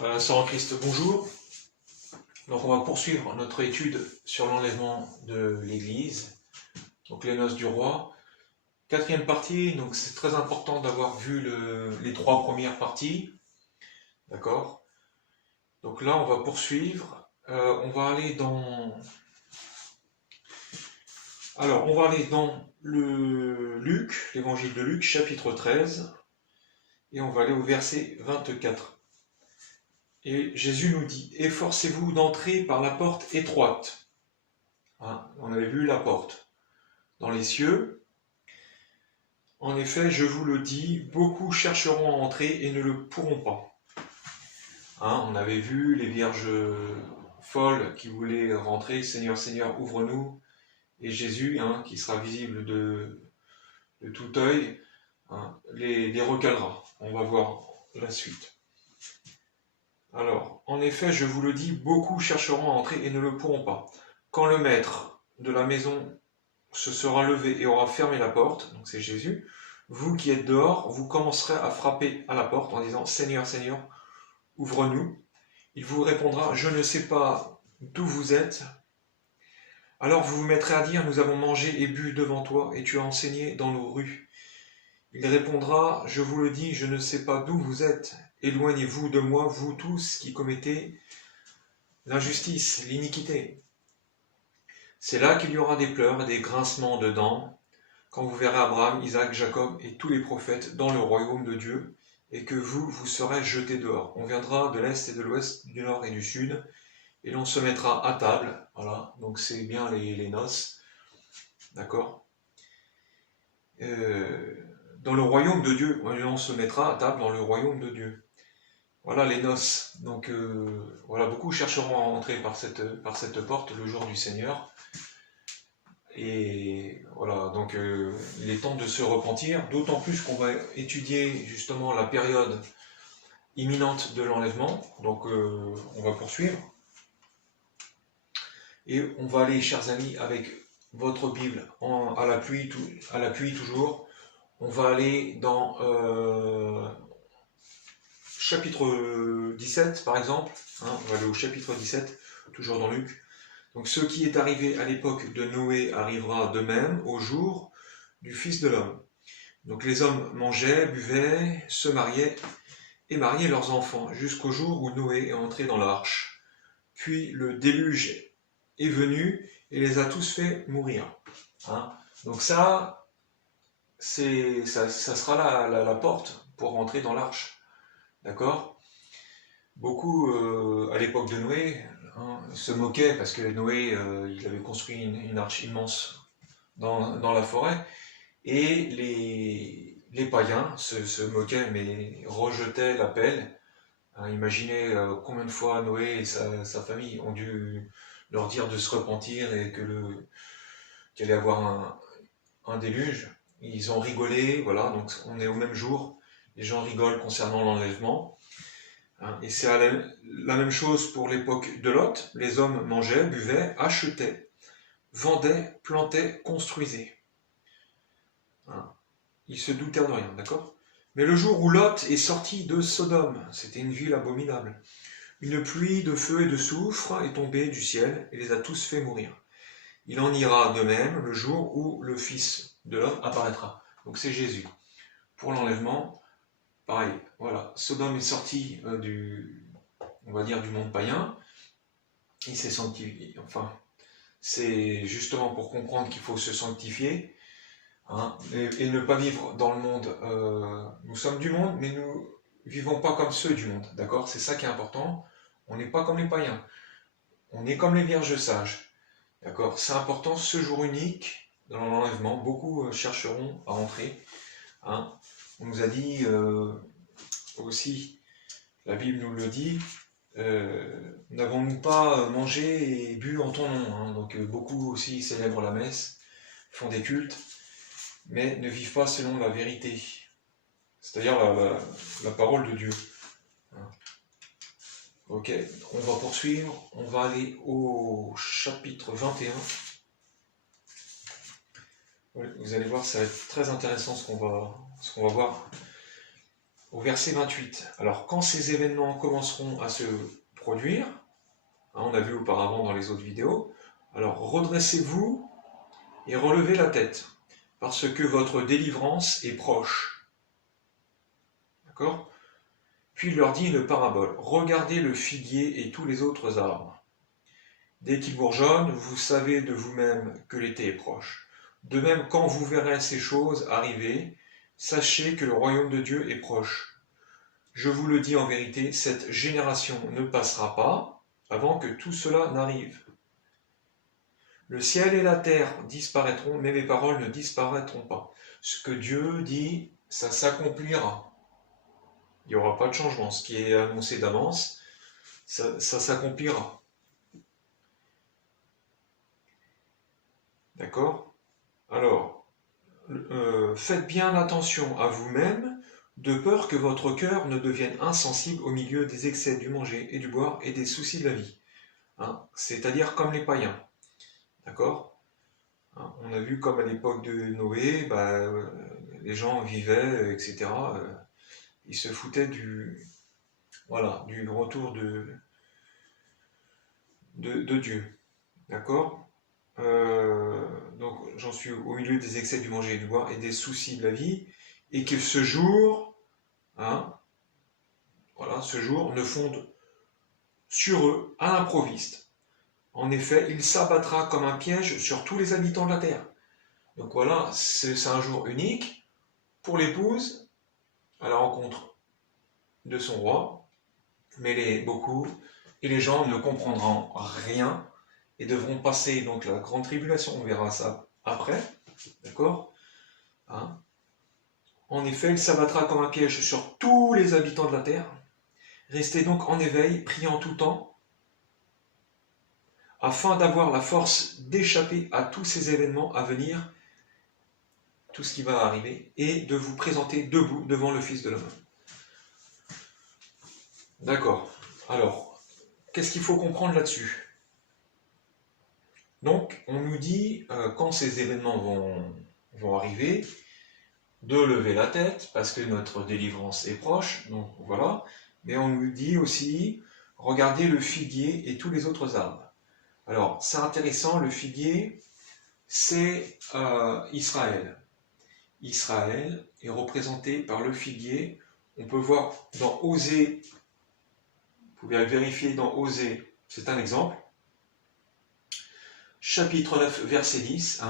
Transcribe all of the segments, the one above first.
Frères et sœurs en Christ, bonjour. Donc on va poursuivre notre étude sur l'enlèvement de l'Église, donc les noces du roi. Quatrième partie, donc c'est très important d'avoir vu les trois premières parties. D'accord? Donc là on va poursuivre. On va aller dans le Luc, l'évangile de Luc, chapitre 13, et on va aller au verset 24. Et Jésus nous dit, efforcez-vous d'entrer par la porte étroite. On avait vu la porte dans les cieux. En effet, je vous le dis, beaucoup chercheront à entrer et ne le pourront pas. On avait vu les vierges folles qui voulaient rentrer, Seigneur, Seigneur, ouvre-nous. Et Jésus, qui sera visible de tout œil, les recalera. On va voir la suite. Alors, en effet, je vous le dis, beaucoup chercheront à entrer et ne le pourront pas. Quand le maître de la maison se sera levé et aura fermé la porte, donc c'est Jésus, vous qui êtes dehors, vous commencerez à frapper à la porte en disant « Seigneur, Seigneur, ouvre-nous ». Il vous répondra « Je ne sais pas d'où vous êtes ». Alors vous vous mettrez à dire « Nous avons mangé et bu devant toi et tu as enseigné dans nos rues ». Il répondra « Je vous le dis, je ne sais pas d'où vous êtes. Éloignez-vous de moi, vous tous qui commettez l'injustice, l'iniquité ». C'est là qu'il y aura des pleurs et des grincements de dents, quand vous verrez Abraham, Isaac, Jacob et tous les prophètes dans le royaume de Dieu, et que vous serez jetés dehors. On viendra de l'est et de l'ouest, du nord et du sud, et l'on se mettra à table. Voilà, donc c'est bien les noces. D'accord ? Dans le royaume de Dieu, on se mettra à table dans le royaume de Dieu. Voilà les noces. Donc voilà, beaucoup chercheront à entrer par cette porte le jour du Seigneur. Et voilà, donc il est temps de se repentir, d'autant plus qu'on va étudier justement la période imminente de l'enlèvement. Donc on va poursuivre. Et on va aller, chers amis, avec votre Bible à l'appui toujours. On va aller dans chapitre 17 par exemple. On va aller au chapitre 17, toujours dans Luc. Donc ce qui est arrivé à l'époque de Noé arrivera de même au jour du Fils de l'homme. Donc les hommes mangeaient, buvaient, se mariaient et mariaient leurs enfants jusqu'au jour où Noé est entré dans l'arche. Puis le déluge est venu et les a tous fait mourir. Donc ça sera la porte pour rentrer dans l'arche. D'accord ? Beaucoup, à l'époque de Noé, se moquaient parce que Noé, il avait construit une arche immense dans la forêt, et les païens se moquaient, mais rejetaient l'appel. Imaginez combien de fois Noé et sa famille ont dû leur dire de se repentir et qu'il allait avoir un déluge. Ils ont rigolé, voilà, donc on est au même jour. Les gens rigolent concernant l'enlèvement. Et c'est la même chose pour l'époque de Lot. Les hommes mangeaient, buvaient, achetaient, vendaient, plantaient, construisaient. Ils se doutaient de rien, d'accord ? Mais le jour où Lot est sorti de Sodome, c'était une ville abominable, une pluie de feu et de soufre est tombée du ciel et les a tous fait mourir. Il en ira de même le jour où le Fils de l'homme apparaîtra. Donc c'est Jésus. Pour l'enlèvement, pareil, voilà, Sodome est sorti du monde païen, il s'est sanctifié, c'est justement pour comprendre qu'il faut se sanctifier, et ne pas vivre dans le monde. Nous sommes du monde, mais nous vivons pas comme ceux du monde, d'accord ? C'est ça qui est important, on n'est pas comme les païens, on est comme les vierges sages, d'accord ? C'est important, ce jour unique, dans l'enlèvement, beaucoup chercheront à entrer, On nous a dit aussi, la Bible nous le dit, n'avons-nous pas mangé et bu en ton nom, Donc beaucoup aussi célèbrent la messe, font des cultes, mais ne vivent pas selon la vérité, c'est-à-dire la parole de Dieu. Ok, on va poursuivre, on va aller au chapitre 21. Vous allez voir, ça va être très intéressant ce qu'on va voir. au verset 28. Alors, quand ces événements commenceront à se produire, on a vu auparavant dans les autres vidéos, alors redressez-vous et relevez la tête, parce que votre délivrance est proche. D'accord? Puis il leur dit une parabole. Regardez le figuier et tous les autres arbres. Dès qu'ils bourgeonnent, vous savez de vous-même que l'été est proche. De même, quand vous verrez ces choses arriver, sachez que le royaume de Dieu est proche. Je vous le dis en vérité, cette génération ne passera pas avant que tout cela n'arrive. Le ciel et la terre disparaîtront, mais mes paroles ne disparaîtront pas. Ce que Dieu dit, ça s'accomplira. Il n'y aura pas de changement. Ce qui est annoncé d'avance, ça s'accomplira. D'accord? Alors, faites bien attention à vous-même, de peur que votre cœur ne devienne insensible au milieu des excès du manger et du boire et des soucis de la vie. Hein? C'est-à-dire comme les païens. D'accord? Hein? On a vu comme à l'époque de Noé, les gens vivaient, etc. Ils se foutaient du retour de Dieu. D'accord? Donc j'en suis au milieu des excès du manger et du boire et des soucis de la vie, et que ce jour, ce jour ne fonde sur eux à l'improviste. En effet, il s'abattra comme un piège sur tous les habitants de la terre. Donc voilà, c'est un jour unique pour l'épouse à la rencontre de son roi, mais beaucoup, et les gens ne comprendront rien et devront passer donc la grande tribulation, on verra ça après, d'accord? En effet, il s'abattra comme un piège sur tous les habitants de la terre. Restez donc en éveil, priant tout temps, afin d'avoir la force d'échapper à tous ces événements à venir, tout ce qui va arriver, et de vous présenter debout devant le Fils de l'homme. D'accord. Alors, qu'est-ce qu'il faut comprendre là-dessus? Donc, on nous dit, quand ces événements vont arriver, de lever la tête, parce que notre délivrance est proche, donc voilà. Mais on nous dit aussi, regardez le figuier et tous les autres arbres. Alors, c'est intéressant, le figuier, c'est Israël. Israël est représenté par le figuier. On peut voir dans Osée, vous pouvez vérifier dans Osée, c'est un exemple. Chapitre 9, verset 10,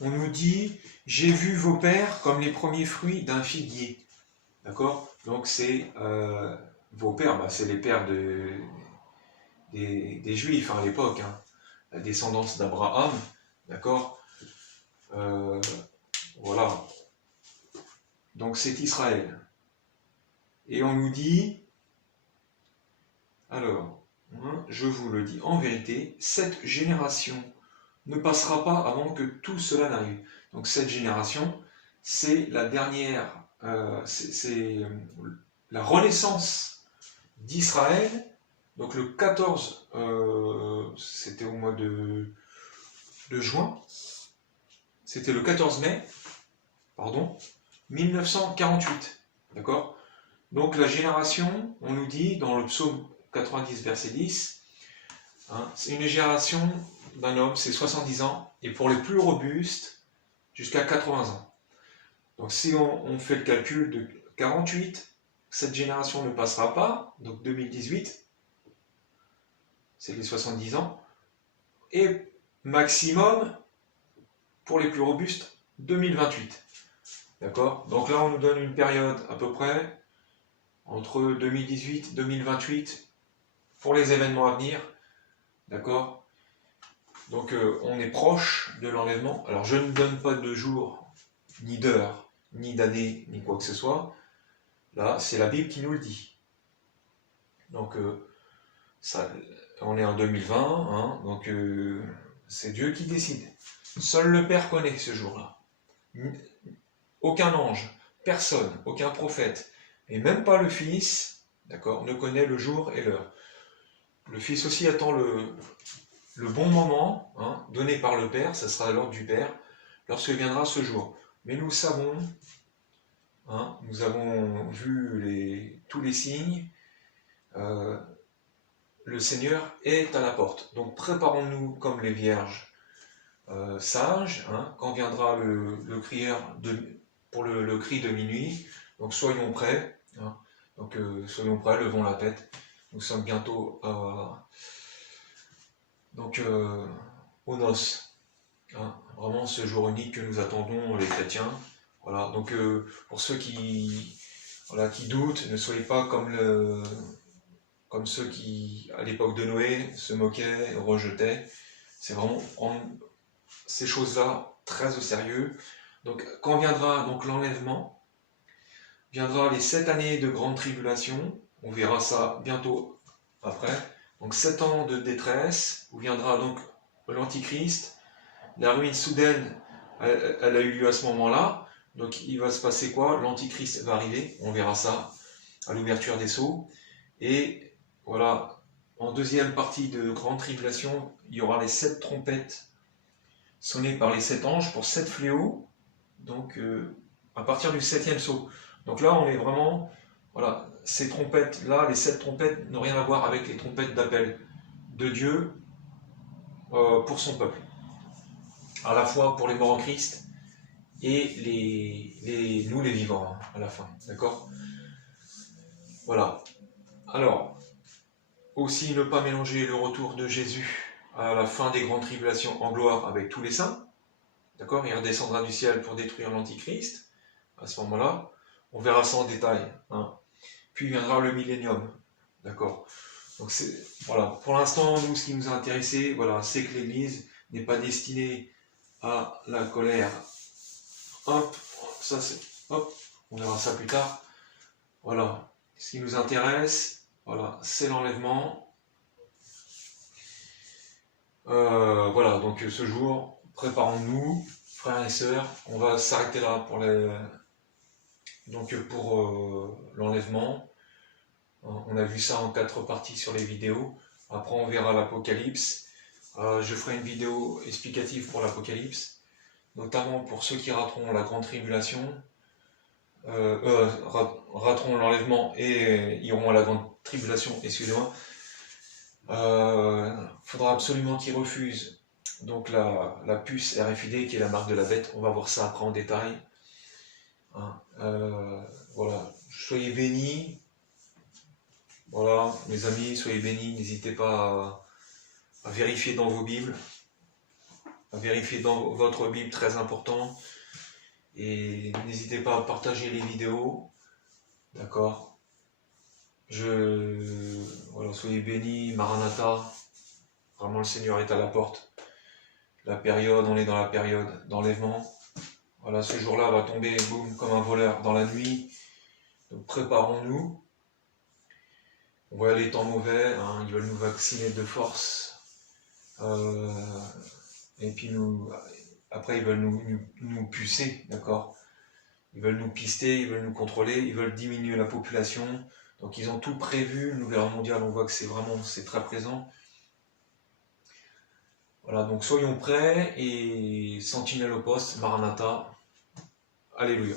on nous dit « J'ai vu vos pères comme les premiers fruits d'un figuier ». D'accord? Donc c'est vos pères, c'est les pères des Juifs à l'époque, la descendance d'Abraham, d'accord? Voilà. Donc c'est Israël. Et on nous dit, alors, je vous le dis en vérité, cette génération ne passera pas avant que tout cela n'arrive. Donc cette génération, c'est la dernière, c'est la renaissance d'Israël. Donc le 14, c'était au mois de juin, c'était le 14 mai, 1948, d'accord? Donc la génération, on nous dit dans le psaume 90, verset 10, c'est une génération d'un homme, c'est 70 ans, et pour les plus robustes, jusqu'à 80 ans. Donc si on fait le calcul de 48, cette génération ne passera pas, donc 2018, c'est les 70 ans, et maximum, pour les plus robustes, 2028. D'accord? Donc là, on nous donne une période à peu près entre 2018 et 2028 pour les événements à venir. D'accord? Donc on est proche de l'enlèvement. Alors je ne donne pas de jour, ni d'heure, ni d'année, ni quoi que ce soit. Là, c'est la Bible qui nous le dit. Donc on est en 2020, donc c'est Dieu qui décide. Seul le Père connaît ce jour-là. Aucun ange, personne, aucun prophète, et même pas le Fils, d'accord, ne connaît le jour et l'heure. Le Fils aussi attend le bon moment, donné par le Père, ça sera l'ordre du Père, lorsque viendra ce jour. Mais nous savons, nous avons vu tous les signes, le Seigneur est à la porte. Donc préparons-nous comme les vierges sages, hein, quand viendra le crieur pour le cri de minuit. Donc soyons prêts, hein. Donc soyons prêts, levons la tête. Nous sommes bientôt aux noces, hein. Vraiment ce jour unique que nous attendons les chrétiens. Voilà. Donc pour ceux qui doutent, ne soyez pas comme ceux qui, à l'époque de Noé, se moquaient, rejetaient. C'est vraiment prendre ces choses-là très au sérieux. Donc quand viendra donc l'enlèvement, viendra les 7 années de grande tribulation, on verra ça bientôt après. Donc 7 ans de détresse, où viendra donc l'Antichrist. La ruine soudaine, elle a eu lieu à ce moment-là. Donc il va se passer quoi? L'Antichrist va arriver, on verra ça à l'ouverture des sceaux. Et voilà, en deuxième partie de grande tribulation, il y aura les 7 trompettes sonnées par les 7 anges pour 7 fléaux. Donc à partir du 7e sceau. Donc là on est vraiment, voilà, ces trompettes-là, les 7 trompettes n'ont rien à voir avec les trompettes d'appel de Dieu pour son peuple. À la fois pour les morts en Christ et nous les vivants, hein, à la fin. D'accord? Voilà. Alors, aussi ne pas mélanger le retour de Jésus à la fin des grandes tribulations en gloire avec tous les saints. D'accord? Il redescendra du ciel pour détruire l'Antichrist. À ce moment-là, on verra ça en détail, hein. Puis viendra le millénium. D'accord? Donc voilà. Pour l'instant, nous, ce qui nous a intéressé, voilà, c'est que l'Église n'est pas destinée à la colère. Hop, ça c'est, hop, on verra ça plus tard. Voilà. Ce qui nous intéresse, voilà, c'est l'enlèvement. Voilà, donc ce jour, préparons-nous, frères et sœurs. On va s'arrêter là pour l'enlèvement. On a vu ça en 4 parties sur les vidéos. Après, on verra l'Apocalypse. Je ferai une vidéo explicative pour l'Apocalypse, notamment pour ceux qui rateront la grande tribulation, rateront l'enlèvement et iront à la grande tribulation, excusez-moi. Faudra absolument qu'ils refusent donc la puce RFID qui est la marque de la bête. On va voir ça après en détail, hein. Voilà, soyez bénis. Voilà, mes amis, soyez bénis. N'hésitez pas à vérifier dans vos Bibles, à vérifier dans votre Bible, très important. Et n'hésitez pas à partager les vidéos. D'accord? Voilà, soyez bénis, Maranatha. Vraiment, le Seigneur est à la porte. On est dans la période d'enlèvement. Voilà, ce jour-là va tomber, boum, comme un voleur dans la nuit. Donc préparons-nous. On voit les temps mauvais, hein, ils veulent nous vacciner de force. Et puis après ils veulent nous pucer, d'accord? Ils veulent nous pister, ils veulent nous contrôler, ils veulent diminuer la population. Donc ils ont tout prévu. Le nouvel ordre mondial, on voit que c'est très présent. Voilà, donc soyons prêts et sentinelle au poste, Maranatha. Alléluia.